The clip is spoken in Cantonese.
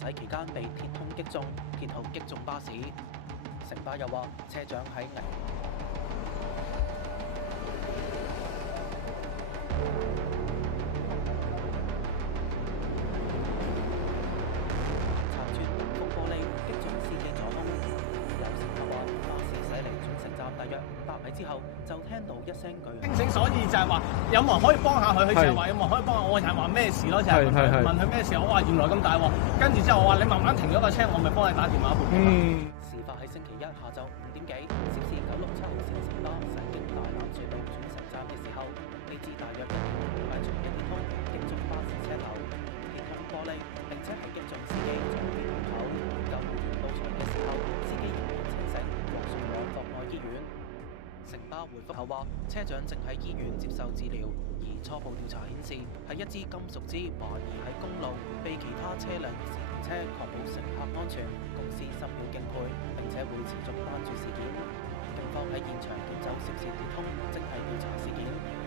駛期間被鐵通擊中，鐵後擊中巴士。城巴又話，車長喺危拆穿擋風玻璃，擊中司機左胸。有乘客話，巴士駛離轉乘站大約500米之後，就聽到一聲巨響。清醒，所以就係話有冇人可以幫下佢？佢就係話有冇人可以幫我？我就係話咩事咯，就係問佢咩事。我話原來咁大鑊，跟住之後我話你慢慢停咗個車，我咪幫你打電話撥。事發喺星期一下晝5點幾，涉事967號線城巴駛經大欖隧道轉乘站嘅時候，呢支大約1.5米長嘅鐵通擊中巴士車頭，鐵通玻璃，並且係擊中司機左邊胸口。救護員到場嘅時候，司機仍然清醒，獲送往博愛醫院。城巴回覆後話，車長正喺醫院接受治療，而初步調查顯示係一支金屬枝懷疑喺公路被其他車輛試停車，確保乘客安全。公司深表敬佩，並且會持續關注事件。警方喺現場檢走涉事鐵通，正係調查事件。